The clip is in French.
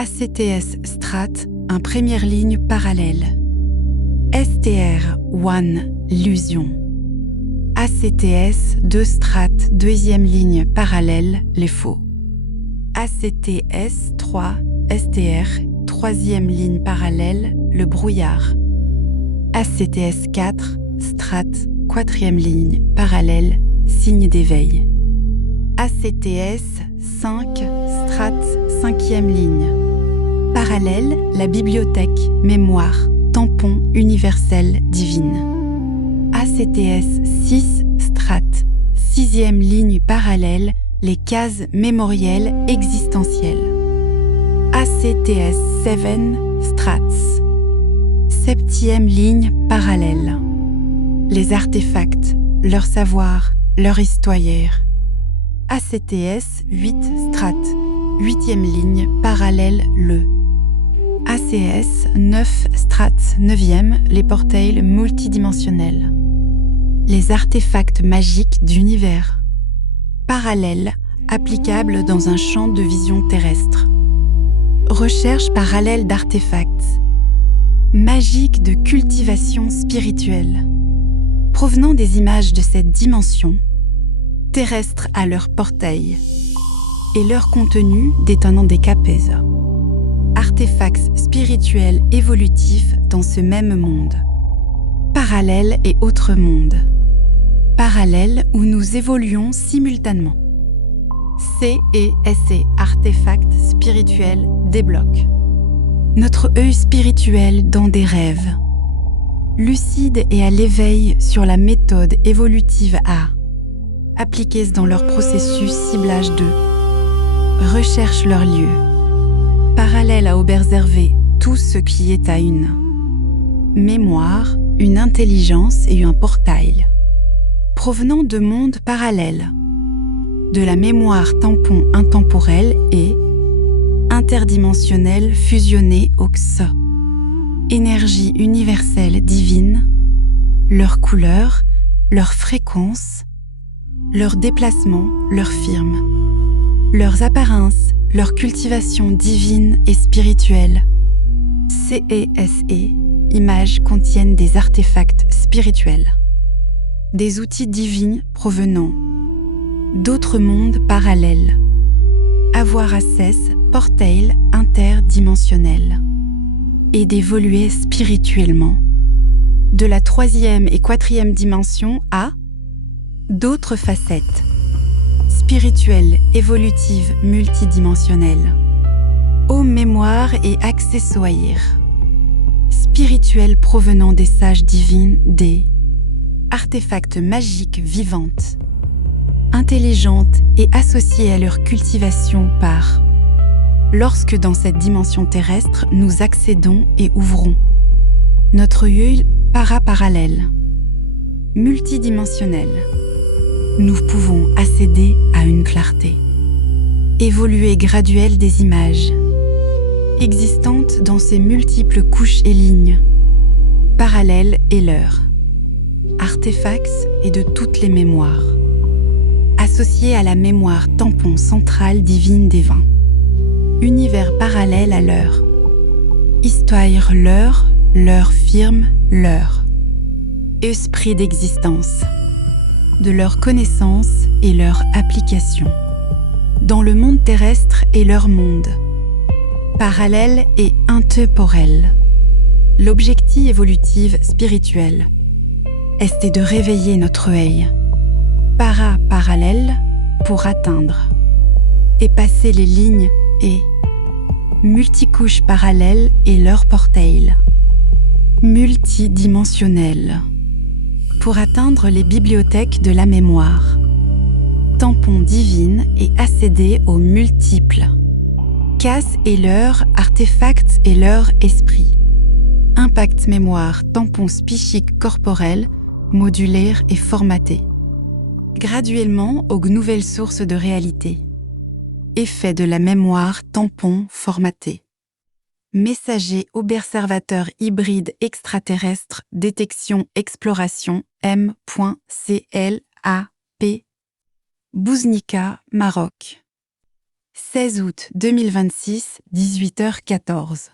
ACTS Strat, un première ligne parallèle. STR1, l'illusion. ACTS 2 Strat, deuxième ligne parallèle, les faux. ACTS 3 STR, troisième ligne parallèle, le brouillard. ACTS 4 Strat, quatrième ligne parallèle, signe d'éveil. ACTS 5 Strat, cinquième ligne. Parallèle, la bibliothèque, mémoire, tampon universel divine. ACTS 6 Strat, sixième ligne parallèle, les cases mémorielles existentielles. ACTS 7 Strats, septième ligne parallèle. Les artefacts, leur savoir, leur histoire. ACTS 8 Strat, huitième ligne parallèle le. ACS 9 Strat, neuvième, les portails multidimensionnels. Les artefacts magiques d'univers. Parallèle, applicable dans un champ de vision terrestre. Recherche parallèle d'artefacts. Magique de cultivation spirituelle. Provenant des images de cette dimension, terrestres à leur portail, et leur contenu détenant des capes. Artefacts spirituels évolutifs dans ce même monde. Parallèle et autre monde. Parallèle où nous évoluons simultanément. C et SC, artefacts spirituels débloquent. Notre œil spirituel dans des rêves. Lucide et à l'éveil sur la méthode évolutive A. Appliquées dans leur processus ciblage 2. Recherche leur lieu. Parallèle à observer tout ce qui est à une. Mémoire, une intelligence et un portail. Provenant de mondes parallèles. De la mémoire tampon intemporelle et interdimensionnelle fusionnée au XO. Énergie universelle divine, leur couleur, leur fréquence, leur déplacement, leur firme, leurs apparences, leur cultivation divine et spirituelle. CESE, images contiennent des artefacts spirituels, des outils divins provenant d'autres mondes parallèles. Avoir accès, portail interdimensionnel, et d'évoluer spirituellement de la troisième et quatrième dimension à d'autres facettes spirituelles, évolutives, multidimensionnelles, aux mémoires et accessoires, spirituels provenant des sages divines, des artefacts magiques vivantes, intelligentes et associées à leur cultivation par lorsque dans cette dimension terrestre, nous accédons et ouvrons notre œil paraparallèle, multidimensionnel, nous pouvons accéder à une clarté, évoluer graduelle des images, existantes dans ces multiples couches et lignes, parallèles et leurs, artefacts et de toutes les mémoires, associés à la mémoire tampon centrale divine des vins. Univers parallèle à leur, histoire leur firme leur, esprit d'existence, de leur connaissance et leur application, dans le monde terrestre et leur monde, parallèle et intemporel. L'objectif évolutif spirituel est de réveiller notre œil, parallèle pour atteindre et passer les lignes et multicouches parallèles et leur portail, multidimensionnel, pour atteindre les bibliothèques de la mémoire, tampons divines et accéder aux multiples, cases et leurs artefacts et leur esprit, impact mémoire, tampons psychiques corporels, modulaires et formatés, graduellement aux nouvelles sources de réalité. Effet de la mémoire tampon formaté. Messager observateur hybride extraterrestre détection exploration M.CLAP Bouznika, Maroc. 16 août 2026, 18h14.